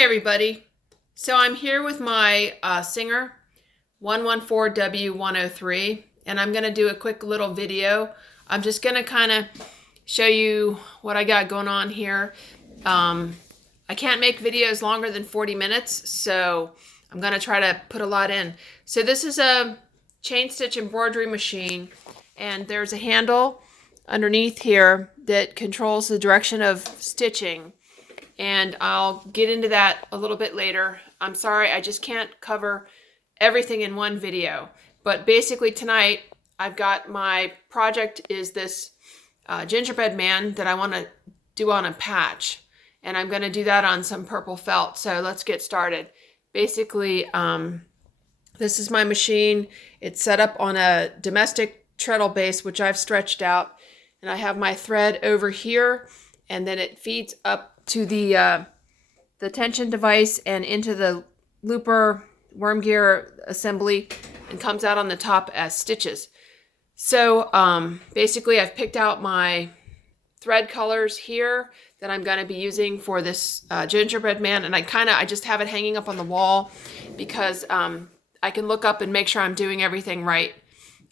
Hey everybody, so I'm here with my Singer 114W103 and I'm going to do a quick little video. I'm just going to kind of show you what I got going on here. I can't make videos longer than 40 minutes, so I'm going to try to put a lot in. So this is a chain stitch embroidery machine, and there's a handle underneath here that controls the direction of stitching. And I'll get into that a little bit later. I'm sorry, I just can't cover everything in one video. But basically tonight, I've got my project is this gingerbread man that I want to do on a patch. And I'm going to do that on some purple felt. So let's get started. Basically, this is my machine. It's set up on a domestic treadle base, which I've stretched out. And I have my thread over here, and then it feeds up to the tension device and into the looper worm gear assembly and comes out on the top as stitches. So basically I've picked out my thread colors here that I'm going to be using for this gingerbread man, and I just have it hanging up on the wall because I can look up and make sure I'm doing everything right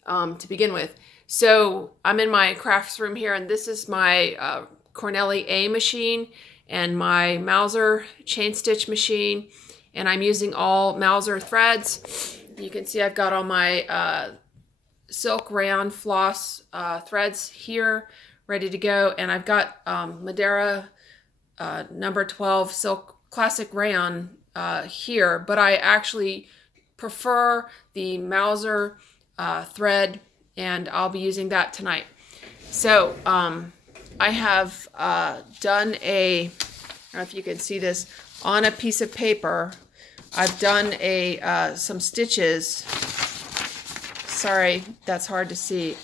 to begin with. So I'm in my crafts room here, and this is my Cornelli A machine and my Mauser chain stitch machine, and I'm using all Mauser threads. You can see I've got all my silk rayon floss threads here ready to go, and I've got Madeira number 12 silk classic rayon here, but I actually prefer the Mauser thread, and I'll be using that tonight. So I have done I don't know if you can see this, on a piece of paper. I've done some stitches. Sorry, that's hard to see.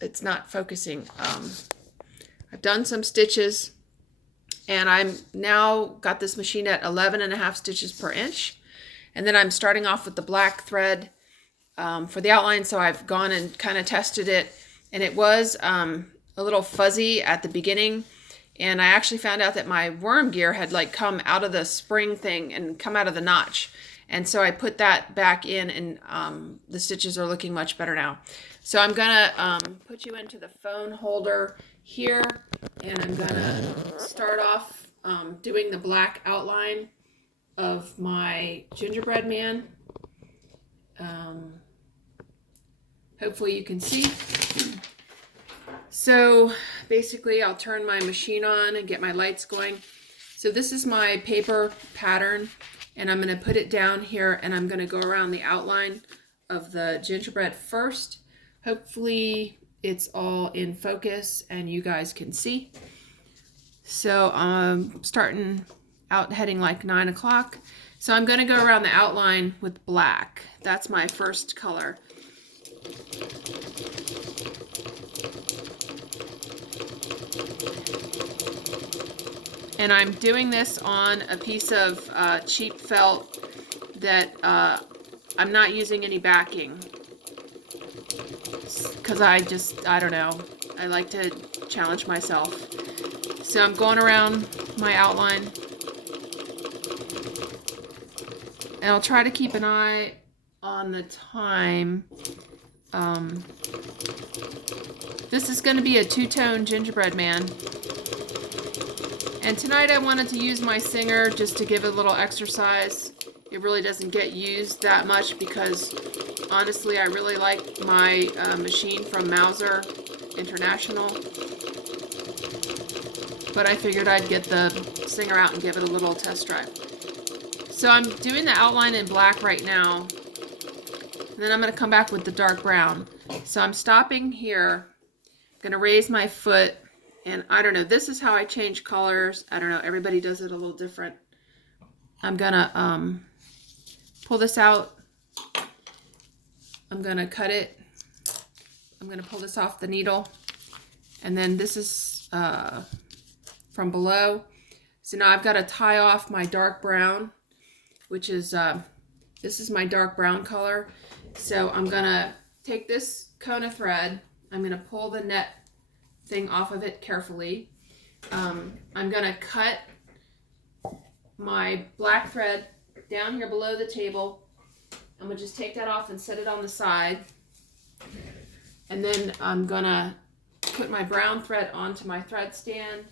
It's not focusing. I've done some stitches, and I'm now got this machine at 11.5 stitches per inch. And then I'm starting off with the black thread for the outline, so I've gone and kind of tested it. And it was a little fuzzy at the beginning, and I actually found out that my worm gear had like come out of the spring thing and come out of the notch, and so I put that back in, and the stitches are looking much better now. So I'm gonna put you into the phone holder here, and I'm gonna start off doing the black outline of my gingerbread man. Hopefully you can see. So basically I'll turn my machine on and get my lights going. So this is my paper pattern, and I'm going to put it down here, and I'm going to go around the outline of the gingerbread first. Hopefully it's all in focus and you guys can see. So I'm starting out heading like 9 o'clock. So I'm going to go around the outline with black. That's my first color. And I'm doing this on a piece of cheap felt that I'm not using any backing, because I don't know, I like to challenge myself. So I'm going around my outline, and I'll try to keep an eye on the time. This is going to be a two-tone gingerbread man. And tonight I wanted to use my Singer just to give it a little exercise. It really doesn't get used that much because honestly I really like my machine from Mauser International. But I figured I'd get the Singer out and give it a little test drive. So I'm doing the outline in black right now. And then I'm going to come back with the dark brown. So I'm stopping here. I'm going to raise my foot. And I don't know, this is how I change colors. I don't know, everybody does it a little different. I'm going to pull this out. I'm going to cut it. I'm going to pull this off the needle. And then this is from below. So now I've got to tie off my dark brown, which is, this is my dark brown color. So I'm going to take this cone of thread. I'm going to pull the net thing off of it carefully. I'm going to cut my black thread down here below the table. I'm gonna just take that off and set it on the side. And then I'm gonna put my brown thread onto my thread stand.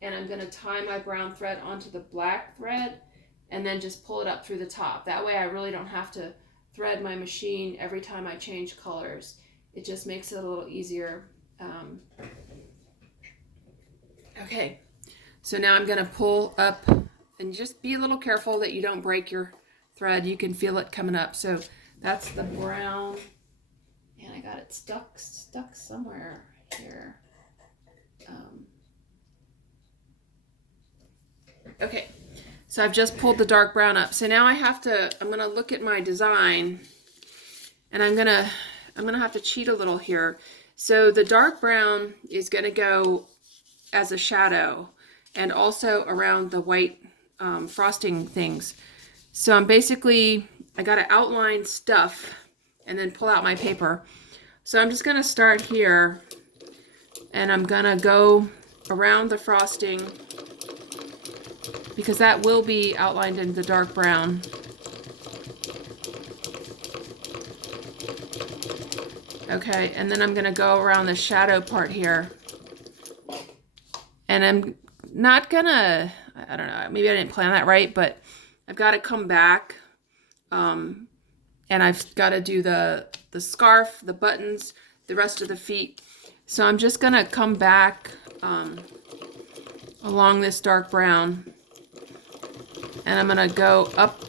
And I'm gonna tie my brown thread onto the black thread and then just pull it up through the top. That way I really don't have to thread my machine every time I change colors. It just makes it a little easier. Okay, so now I'm gonna pull up, and just be a little careful that you don't break your thread. You can feel it coming up. So that's the brown, and I got it stuck somewhere here. Okay, so I've just pulled the dark brown up. So now I'm gonna look at my design, and I'm gonna have to cheat a little here. So the dark brown is gonna go as a shadow and also around the white frosting things. So I gotta outline stuff and then pull out my paper. So I'm just gonna start here, and I'm gonna go around the frosting because that will be outlined in the dark brown. Okay, and then I'm gonna go around the shadow part here. And I'm not gonna, I don't know, maybe I didn't plan that right, but I've got to come back, and I've got to do the scarf, the buttons, the rest of the feet. So I'm just gonna come back along this dark brown, and I'm gonna go up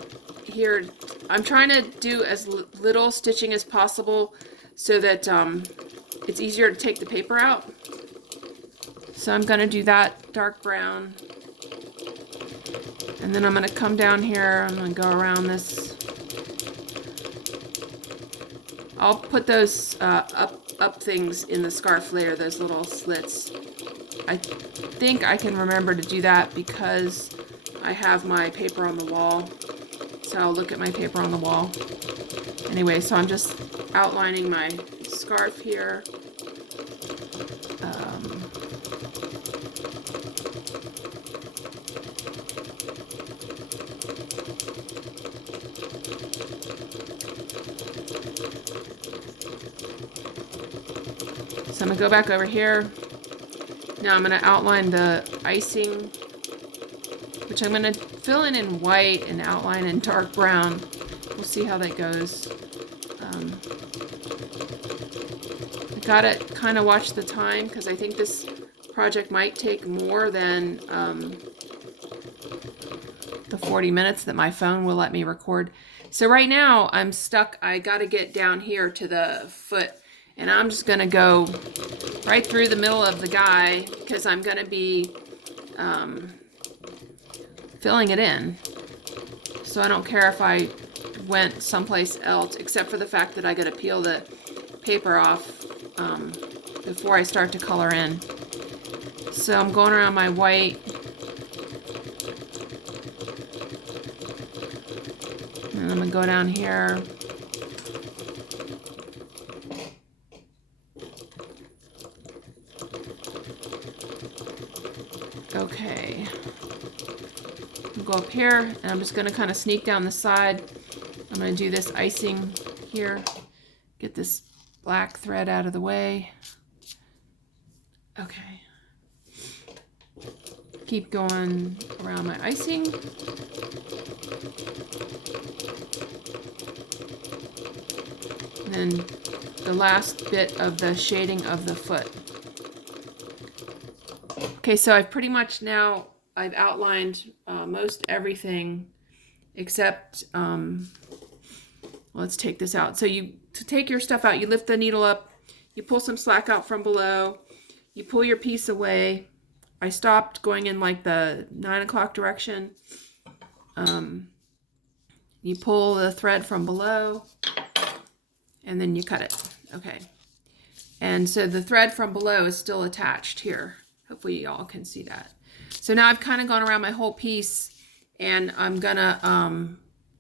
here. I'm trying to do as little stitching as possible so that it's easier to take the paper out. So I'm going to do that dark brown, and then I'm going to come down here. I'm going to go around this. I'll put those up things in the scarf later, those little slits. I think I can remember to do that because I have my paper on the wall. So I'll look at my paper on the wall. Anyway, so I'm just outlining my scarf here. So I'm going to go back over here. Now I'm going to outline the icing, which I'm going to fill in white and outline in dark brown. We'll see how that goes. I got to kind of watch the time because I think this project might take more than the 40 minutes that my phone will let me record. So right now I'm stuck. I got to get down here to the foot. And I'm just going to go right through the middle of the guy because I'm going to be filling it in. So I don't care if I went someplace else, except for the fact that I got to peel the paper off before I start to color in. So I'm going around my white. And I'm going to go down here. Okay, I'll go up here, and I'm just going to kind of sneak down the side. I'm going to do this icing here, get this black thread out of the way. Okay, keep going around my icing. And then the last bit of the shading of the foot. Okay, so I've pretty much now, I've outlined most everything except, let's take this out. So to take your stuff out, you lift the needle up, you pull some slack out from below, you pull your piece away. I stopped going in like the 9 o'clock direction. You pull the thread from below, and then you cut it. Okay, and so the thread from below is still attached here. Hopefully y'all can see that. So now I've kind of gone around my whole piece, and I'm gonna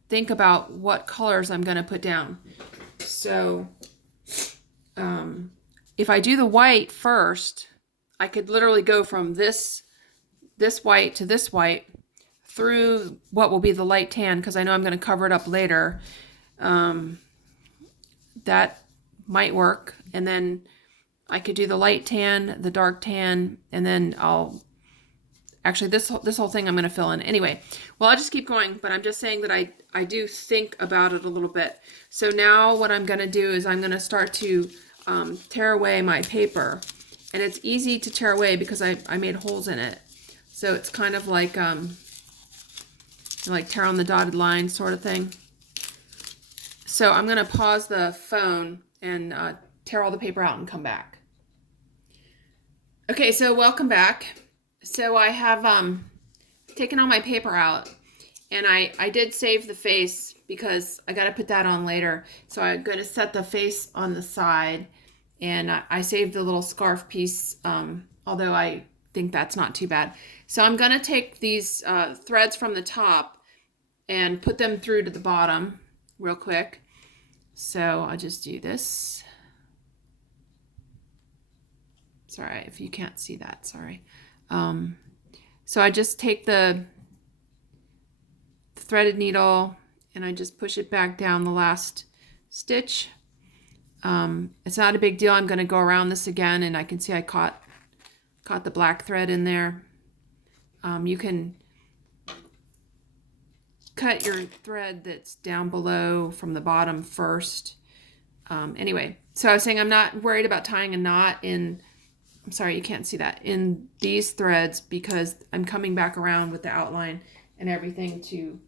think about what colors I'm gonna put down. So if I do the white first, I could literally go from this white to this white, through what will be the light tan, because I know I'm going to cover it up later. That might work. And then I could do the light tan, the dark tan, and then actually this whole thing I'm going to fill in. Anyway, well, I'll just keep going, but I'm just saying that I do think about it a little bit. So now what I'm going to do is I'm going to start to tear away my paper. And it's easy to tear away because I made holes in it. So it's kind of like tear on the dotted line sort of thing. So I'm going to pause the phone and tear all the paper out and come back. Okay, so welcome back. So I have taken all my paper out, and I did save the face because I got to put that on later. So I'm going to set the face on the side, and I saved the little scarf piece, although I think that's not too bad. So I'm going to take these threads from the top and put them through to the bottom real quick. So I'll just do this. Sorry if you can't see that, sorry. So I just take the threaded needle and I just push it back down the last stitch. It's not a big deal. I'm going to go around this again, and I can see I caught the black thread in there. You can cut your thread that's down below from the bottom first. Anyway, so I was saying I'm not worried about tying a knot in, I'm sorry, you can't see that, in these threads because I'm coming back around with the outline and everything to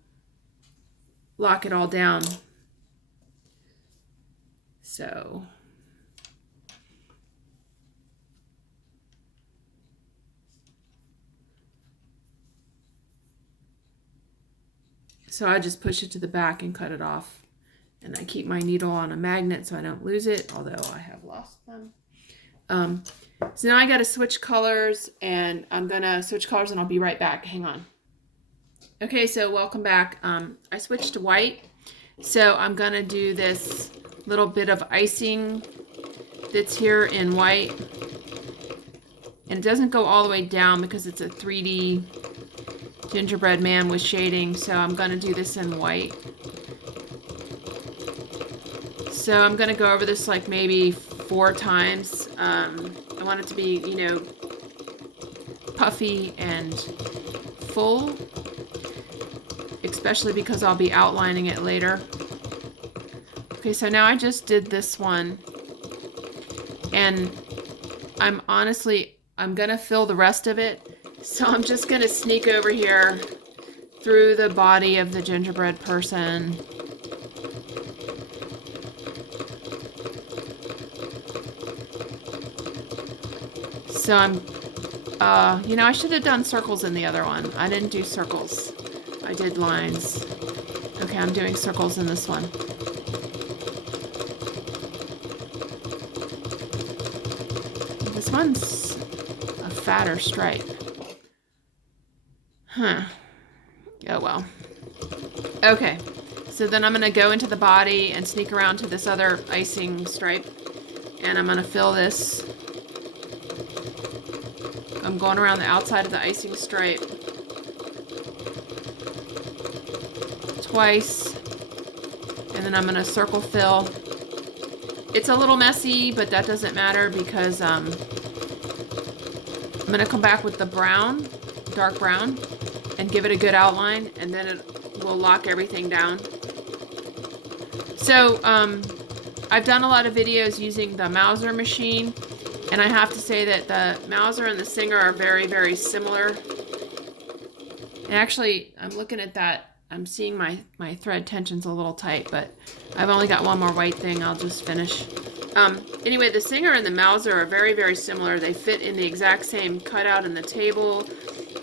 lock it all down. So I just push it to the back and cut it off. And I keep my needle on a magnet so I don't lose it, although I have lost them. So now I got to switch colors, and I'm going to switch colors and I'll be right back. Hang on. Okay, so welcome back. I switched to white. So I'm going to do this little bit of icing that's here in white. And it doesn't go all the way down because it's a 3D gingerbread man with shading. So I'm going to do this in white. So I'm going to go over this like maybe 4 times. I want it to be, you know, puffy and full, especially because I'll be outlining it later. Okay, so now I just did this one, and I'm gonna fill the rest of it. So I'm just gonna sneak over here through the body of the gingerbread person. So you know, I should have done circles in the other one. I didn't do circles. I did lines. Okay, I'm doing circles in this one. This one's a fatter stripe. Huh. Oh well. Okay, so then I'm going to go into the body and sneak around to this other icing stripe. And I'm going to fill this. I'm going around the outside of the icing stripe twice, and then I'm going to circle fill. It's a little messy, but that doesn't matter because I'm going to come back with the brown, dark brown, and give it a good outline, and then it will lock everything down. So I've done a lot of videos using the Mouser machine. And I have to say that the Mouser and the Singer are very, very similar. And actually, I'm looking at that. I'm seeing my thread tension's a little tight, but I've only got one more white thing. I'll just finish. Anyway, the Singer and the Mouser are very, very similar. They fit in the exact same cutout in the table.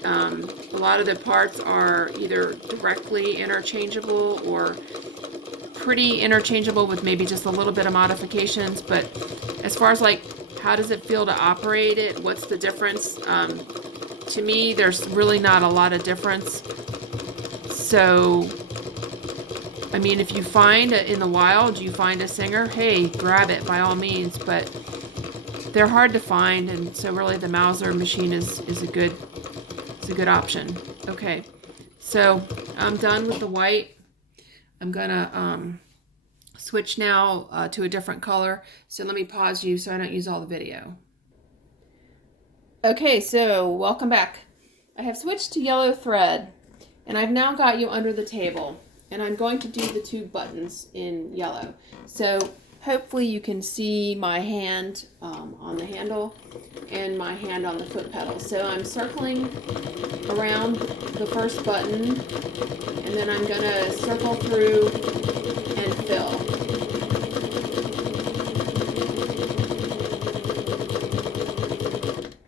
A lot of the parts are either directly interchangeable or pretty interchangeable with maybe just a little bit of modifications. But as far as like, how does it feel to operate it? What's the difference? To me, there's really not a lot of difference. So, I mean, if you find in the wild, you find a Singer, hey, grab it by all means. But they're hard to find, and so really the Mouser machine is a good option. Okay, So I'm done with the white. I'm gonna switch now to a different color. So let me pause you so I don't use all the video. Okay, so welcome back. I have switched to yellow thread, and I've now got you under the table, and I'm going to do the two buttons in yellow. So hopefully you can see my hand on the handle and my hand on the foot pedal. So I'm circling around the first button, and then I'm going to circle through and fill.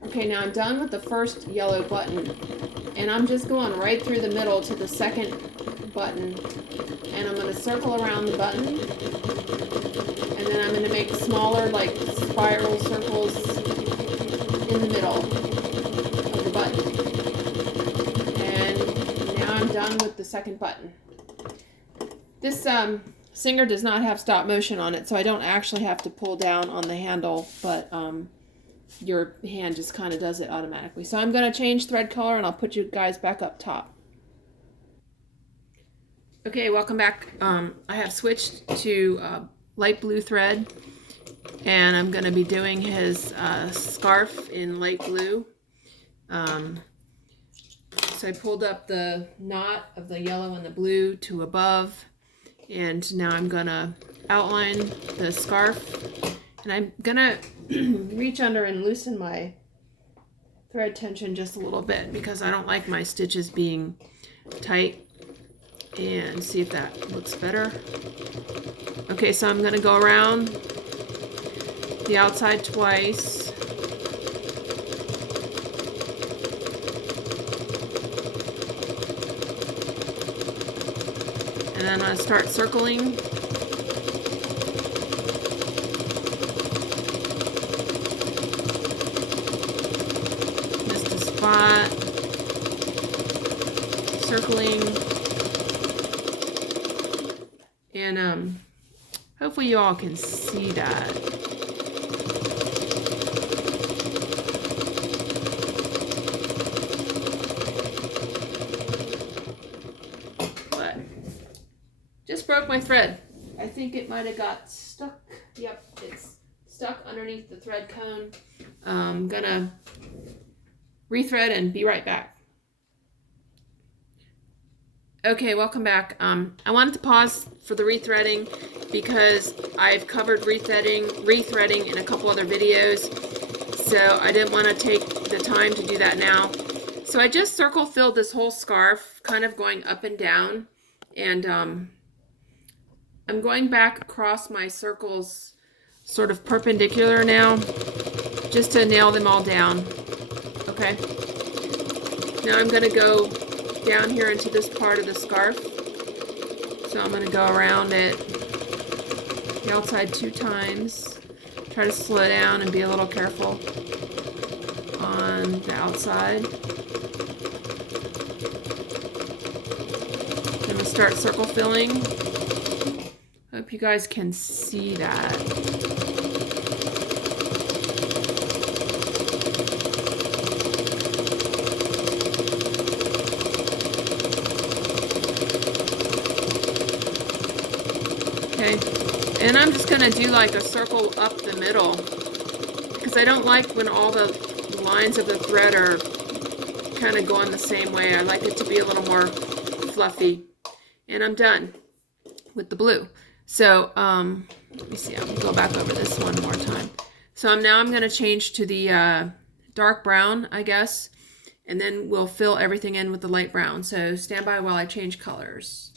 Okay, now I'm done with the first yellow button, and I'm just going right through the middle to the second button, and I'm going to circle around the button, and then I'm going to make smaller like spiral circles in the middle of the button. And now I'm done with the second button. This Singer does not have stop motion on it, so I don't actually have to pull down on the handle, but your hand just kind of does it automatically. So I'm going to change thread color, and I'll put you guys back up top. Okay, welcome back. I have switched to light blue thread, and I'm going to be doing his scarf in light blue. So I pulled up the knot of the yellow and the blue to above, and now I'm going to outline the scarf, and I'm going to reach under and loosen my thread tension just a little bit because I don't like my stitches being tight, and see if that looks better. Okay, so I'm going to go around the outside twice. And then I'm going to start circling. Missed a spot. Circling. And hopefully you all can see that. But just broke my thread. I think it might have got stuck. Yep, it's stuck underneath the thread cone. I'm gonna rethread and be right back. Okay, welcome back. I wanted to pause for the rethreading because I've covered rethreading in a couple other videos, so I didn't want to take the time to do that now. So I just circle filled this whole scarf, kind of going up and down, and I'm going back across my circles sort of perpendicular now, just to nail them all down. Okay. Now I'm going to go down here into this part of the scarf. So I'm going to go around it the outside 2 times. Try to slow down and be a little careful on the outside. Then we'll start circle filling. Hope you guys can see that. And I'm just going to do like a circle up the middle because I don't like when all the lines of the thread are kind of going the same way. I like it to be a little more fluffy. And I'm done with the blue. So let me see, I'll go back over this one more time. So I'm going to change to the dark brown, I guess, and then we'll fill everything in with the light brown. So stand by while I change colors.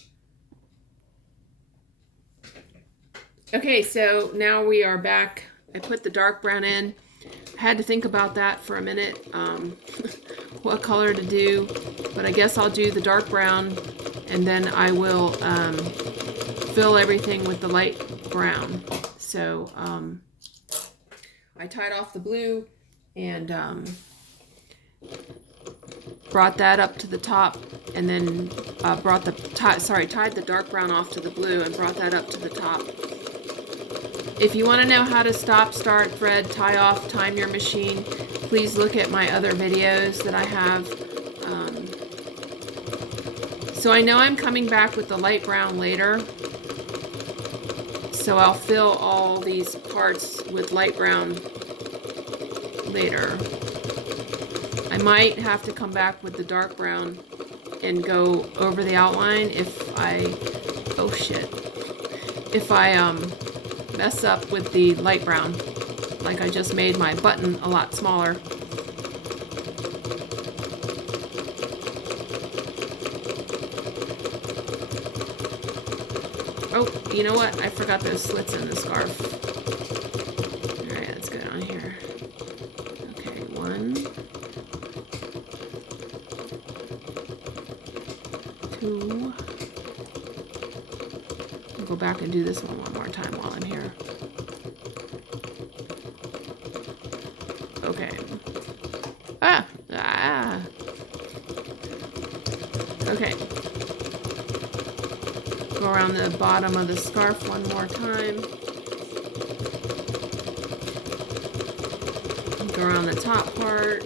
Okay, so now we are back. I put the dark brown in. I had to think about that for a minute, what color to do, but I guess I'll do the dark brown, and then I will fill everything with the light brown. So I tied off the blue and brought that up to the top, and then tied the dark brown off to the blue and brought that up to the top. If you want to know how to stop, start, thread, tie off, time your machine, please look at my other videos that I have. So I know I'm coming back with the light brown later. So I'll fill all these parts with light brown later. I might have to come back with the dark brown and go over the outline if I, oh shit, if I mess up with the light brown, like I just made my button a lot smaller. Oh, you know what? I forgot those slits in the scarf. All right, let's go down here. Okay, 1, 2. I'll go back and do this one more time while I'm here. Okay. Okay. Go around the bottom of the scarf one more time. Go around the top part.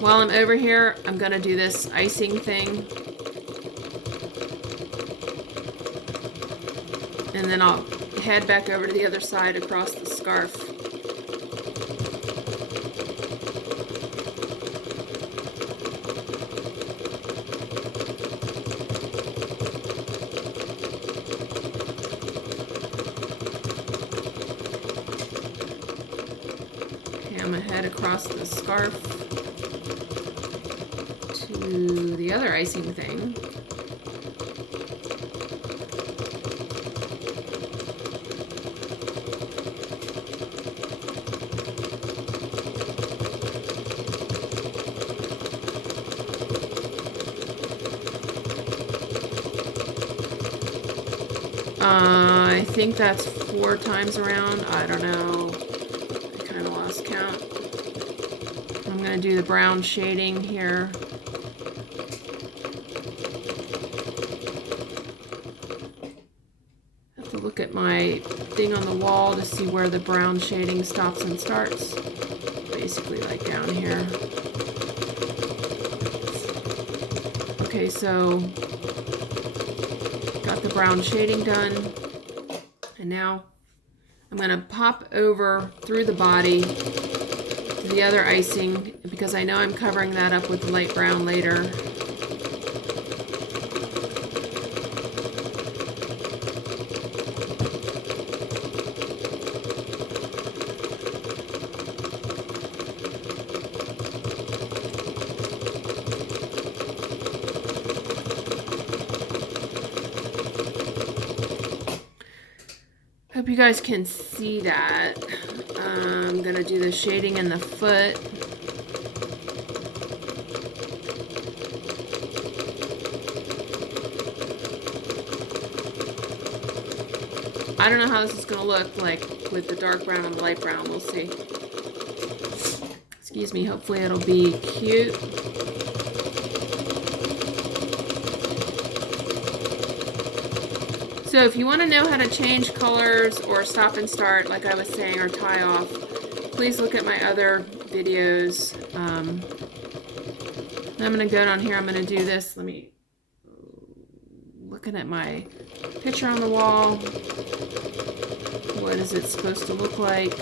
While I'm over here, I'm gonna do this icing thing. And then I'll head back over to the other side across the scarf. I'm gonna head across the scarf to the other icing thing. I think that's 4 times around. I don't know. I kind of lost count. I'm going to do the brown shading here. I have to look at my thing on the wall to see where the brown shading stops and starts. Basically like down here. Okay, so got the brown shading done. And now I'm going to pop over through the body to the other icing because I know I'm covering that up with the light brown later. Hope you guys can see that. I'm gonna do the shading in the foot. I don't know how this is gonna look like with the dark brown and the light brown. We'll see. Excuse me, hopefully it'll be cute. So if you want to know how to change colors or stop and start, like I was saying, or tie off, please look at my other videos. I'm going to go down here. I'm going to do this. Let me, looking at my picture on the wall. What is it supposed to look like?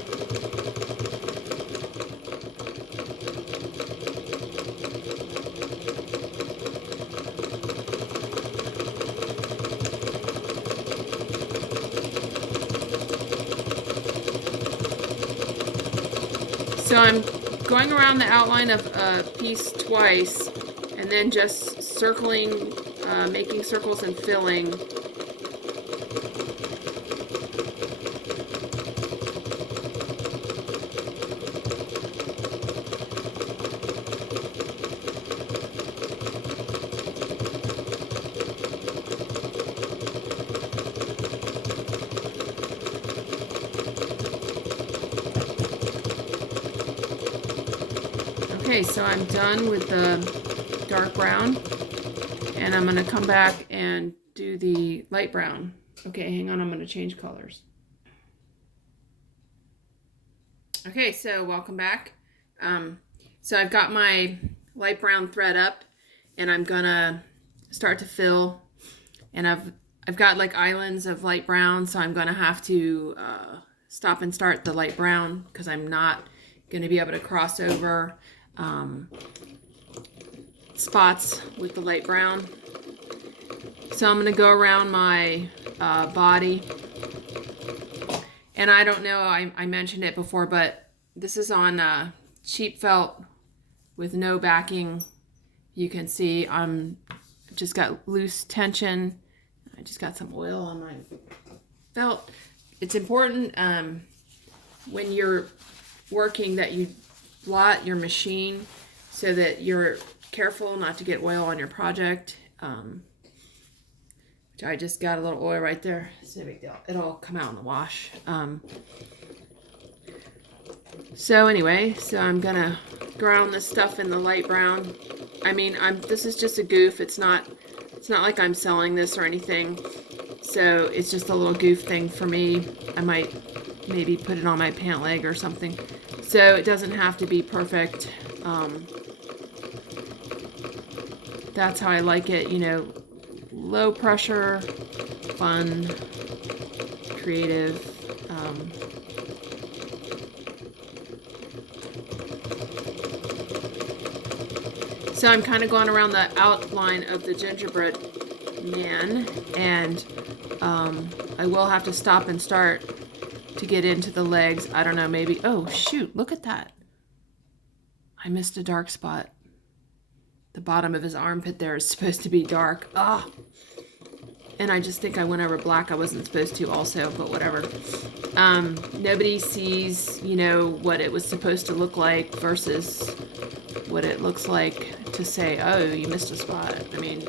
So I'm going around the outline of a piece twice and then just circling, making circles and filling. Okay, so I'm done with the dark brown, and I'm going to come back and do the light brown. Okay, hang on, I'm going to change colors. Okay, so welcome back. So I've got my light brown thread up, and I'm gonna start to fill, and I've got like islands of light brown, so I'm gonna have to stop and start the light brown because I'm not gonna be able to cross over spots with the light brown. So I'm gonna go around my body, and I don't know, I mentioned it before, but this is on cheap felt with no backing. You can see I'm just got loose tension. I just got some oil on my felt. It's important when you're working that you blot your machine so that you're careful not to get oil on your project. Which I just got a little oil right there. It's no big deal. It'll come out in the wash. So anyway, so I'm gonna ground this stuff in the light brown. I mean, this is just a goof. It's not like I'm selling this or anything. So it's just a little goof thing for me. I might maybe put it on my pant leg or something. So it doesn't have to be perfect. That's how I like it, you know, low pressure, fun, creative. So I'm kind of going around the outline of the gingerbread man, and I will have to stop and start to get into the legs. I don't know, maybe, oh shoot, look at that. I missed a dark spot. The bottom of his armpit there is supposed to be dark. Ah! And I just think I went over black. I wasn't supposed to also, but whatever. Nobody sees, you know, what it was supposed to look like versus what it looks like to say, oh, you missed a spot. I mean,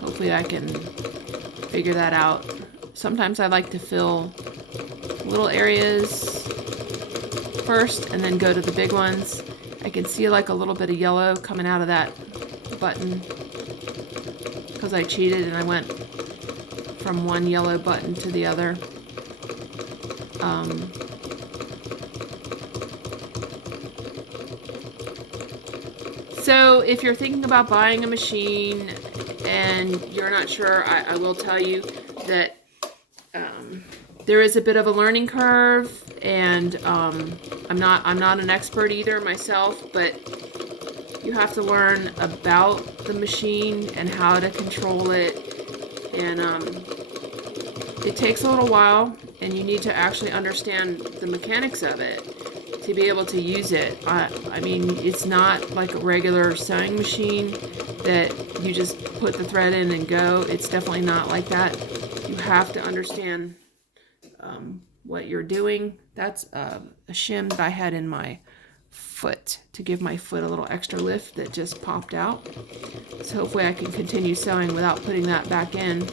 hopefully I can figure that out. Sometimes I like to fill little areas first and then go to the big ones. I can see like a little bit of yellow coming out of that button because I cheated and I went from one yellow button to the other. So if you're thinking about buying a machine and you're not sure, I will tell you that there is a bit of a learning curve, and I'm not an expert either myself, but you have to learn about the machine and how to control it, and it takes a little while, and you need to actually understand the mechanics of it to be able to use it. I mean, it's not like a regular sewing machine that you just put the thread in and go. It's definitely not like that. You have to understand what you're doing. That's a shim that I had in my foot to give my foot a little extra lift that just popped out. So hopefully I can continue sewing without putting that back in.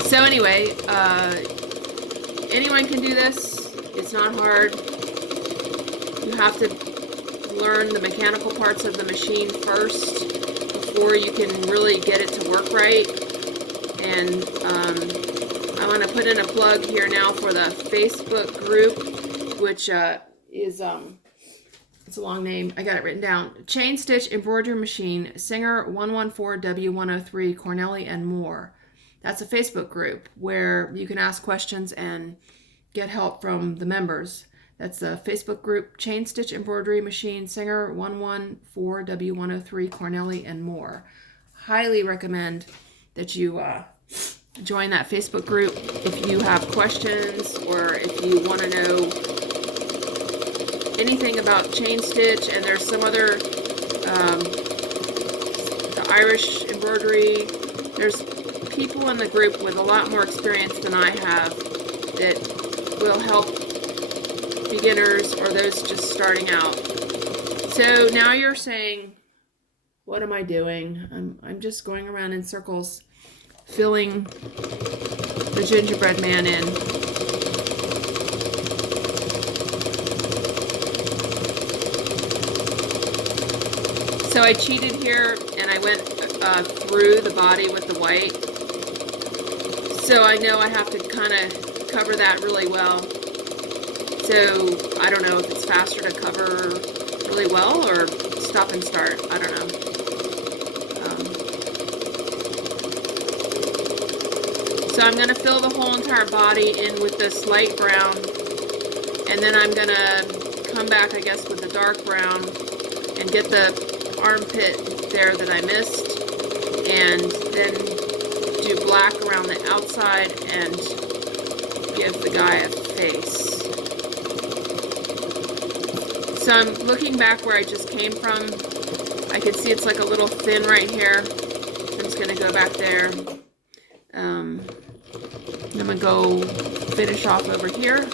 So anyway, anyone can do this. It's not hard. You have to learn the mechanical parts of the machine first before you can really get it to work right. And I'm going to put in a plug here now for the Facebook group, which is, it's a long name. I got it written down. Chain Stitch Embroidery Machine, Singer 114W103, Cornelli and more. That's a Facebook group where you can ask questions and get help from the members. That's the Facebook group, Chain Stitch Embroidery Machine, Singer 114W103, Cornelli and more. Highly recommend that you join that Facebook group if you have questions or if you want to know anything about chain stitch. And there's some other, the Irish embroidery. There's people in the group with a lot more experience than I have that will help beginners or those just starting out. So now you're saying, what am I doing? I'm just going around in circles, filling the gingerbread man in. So I cheated here and I went through the body with the white. So I know I have to kind of cover that really well. So I don't know if it's faster to cover really well or stop and start. I don't know. So I'm going to fill the whole entire body in with this light brown, and then I'm going to come back, I guess, with the dark brown and get the armpit there that I missed, and then do black around the outside and give the guy a face. So I'm looking back where I just came from. I can see it's like a little thin right here. I'm just going to go back there. I'm going to go finish off over here.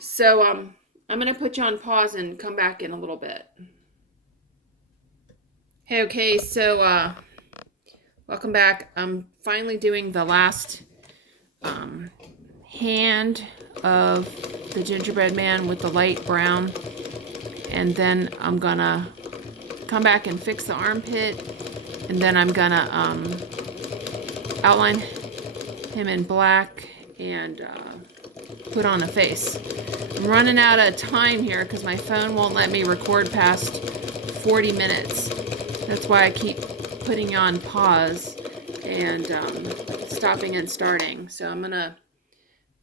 So I'm going to put you on pause and come back in a little bit. Hey, okay, so welcome back. I'm finally doing the last hand of the gingerbread man with the light brown, and then I'm gonna come back and fix the armpit, and then I'm gonna outline him in black and put on a face. I'm running out of time here because my phone won't let me record past 40 minutes. That's why I keep putting you on pause and stopping and starting. So I'm gonna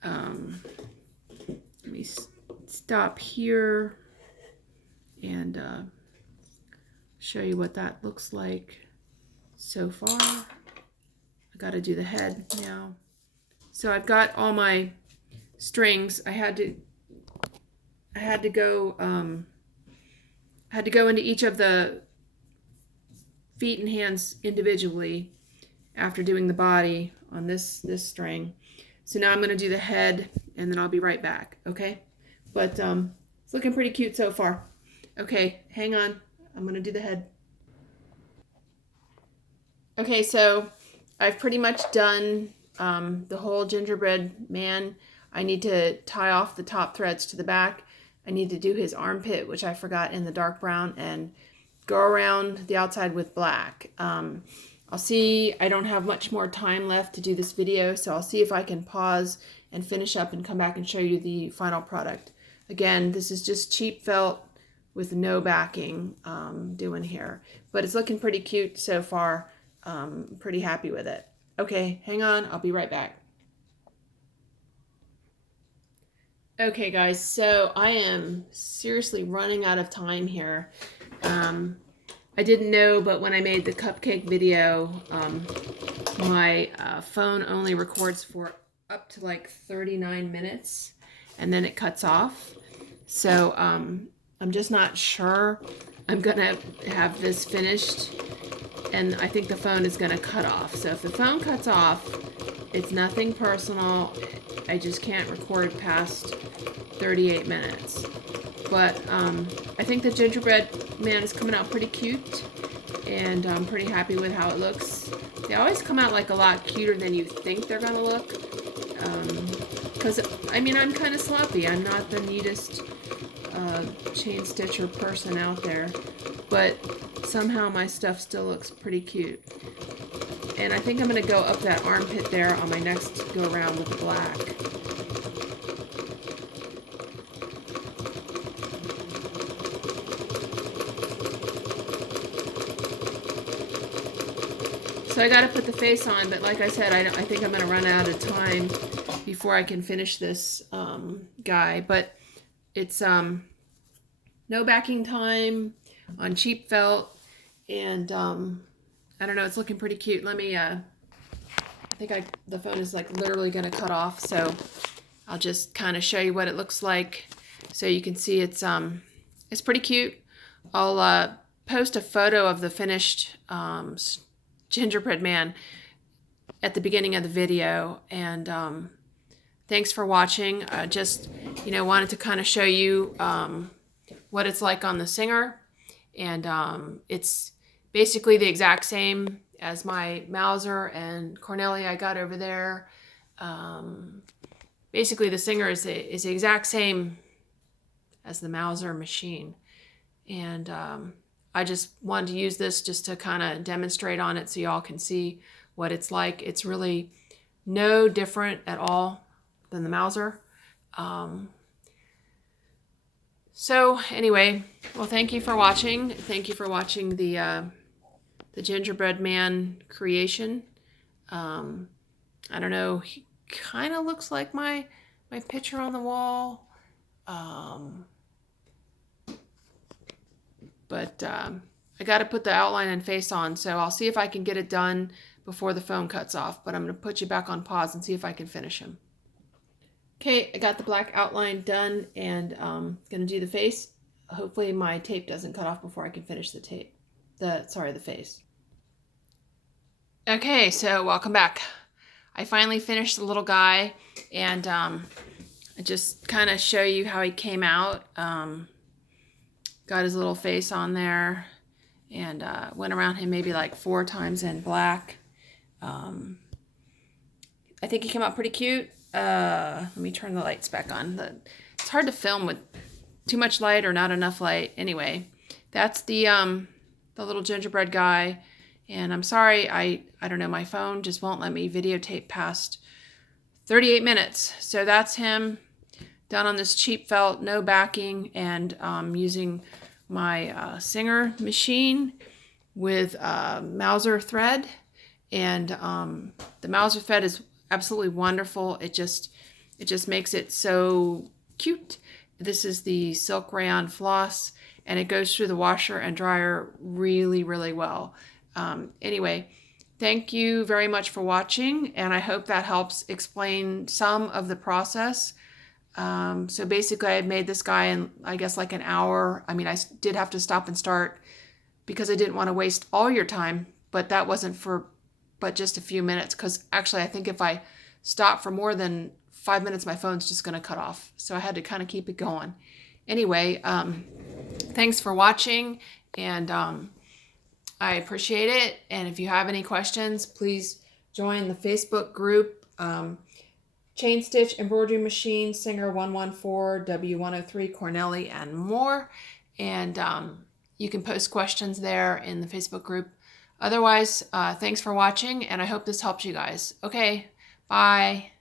let me stop here and show you what that looks like so far. I got to do the head now. So I've got all my strings. I had to go into each of the feet and hands individually after doing the body on this string. So now I'm going to do the head, and then I'll be right back, okay? But it's looking pretty cute so far. Okay, hang on. I'm going to do the head. Okay, so I've pretty much done the whole gingerbread man. I need to tie off the top threads to the back. I need to do his armpit, which I forgot, in the dark brown, and go around the outside with black. I'll see, I don't have much more time left to do this video, so I'll see if I can pause and finish up and come back and show you the final product. Again, this is just cheap felt with no backing doing here, but it's looking pretty cute so far. Pretty happy with it. Okay, hang on, I'll be right back. Okay guys, so I am seriously running out of time here. I didn't know, but when I made the cupcake video, my phone only records for up to like 39 minutes, and then it cuts off. So I'm just not sure I'm gonna have this finished, and I think the phone is gonna cut off. So if the phone cuts off, it's nothing personal. I just can't record past 38 minutes. But I think the gingerbread man is coming out pretty cute, and I'm pretty happy with how it looks. They always come out like a lot cuter than you think they're gonna look. Because I mean, I'm kind of sloppy. I'm not the neatest chain stitcher person out there, but somehow my stuff still looks pretty cute. And I think I'm gonna go up that armpit there on my next go around with the black. So I got to put the face on, but like I said, I think I'm going to run out of time before I can finish this guy. But it's no backing time on cheap felt, and I don't know, it's looking pretty cute. Let me, I think the phone is like literally going to cut off, so I'll just kind of show you what it looks like so you can see it's pretty cute. I'll post a photo of the finished gingerbread man at the beginning of the video, and thanks for watching. Just wanted to kind of show you what it's like on the Singer, and it's basically the exact same as my Mauser and Cornelia I got over there. Basically the Singer is the exact same as the Mauser machine, and I just wanted to use this just to kind of demonstrate on it so y'all can see what it's like. It's really no different at all than the Mauser. So anyway, well, thank you for watching. Thank you for watching the gingerbread man creation. I don't know, he kind of looks like my picture on the wall. But I got to put the outline and face on, so I'll see if I can get it done before the phone cuts off. But I'm going to put you back on pause and see if I can finish him. Okay, I got the black outline done, and going to do the face. Hopefully my tape doesn't cut off before I can finish the the face. Okay, so welcome back. I finally finished the little guy, and I just kind of show you how he came out. Got his little face on there, and went around him maybe like 4 times in black. I think he came out pretty cute. Let me turn the lights back on. It's hard to film with too much light or not enough light. Anyway, that's the little gingerbread guy. And I'm sorry, I don't know, my phone just won't let me videotape past 38 minutes. So that's him done on this cheap felt, no backing, and using my Singer machine with Mauser thread. And the Mauser thread is absolutely wonderful. It just makes it so cute. This is the silk rayon floss, and it goes through the washer and dryer really, really well. Anyway, thank you very much for watching, and I hope that helps explain some of the process. So basically I made this guy in, I guess, like an hour. I mean, I did have to stop and start because I didn't want to waste all your time, but that wasn't for but just a few minutes, because actually I think if I stop for more than 5 minutes, my phone's just going to cut off. So I had to kind of keep it going. Anyway, thanks for watching, and I appreciate it. And if you have any questions, please join the Facebook group, Chain Stitch Embroidery Machine, Singer 114, W103, Cornelli, and more. And you can post questions there in the Facebook group. Otherwise, thanks for watching, and I hope this helps you guys. Okay, bye.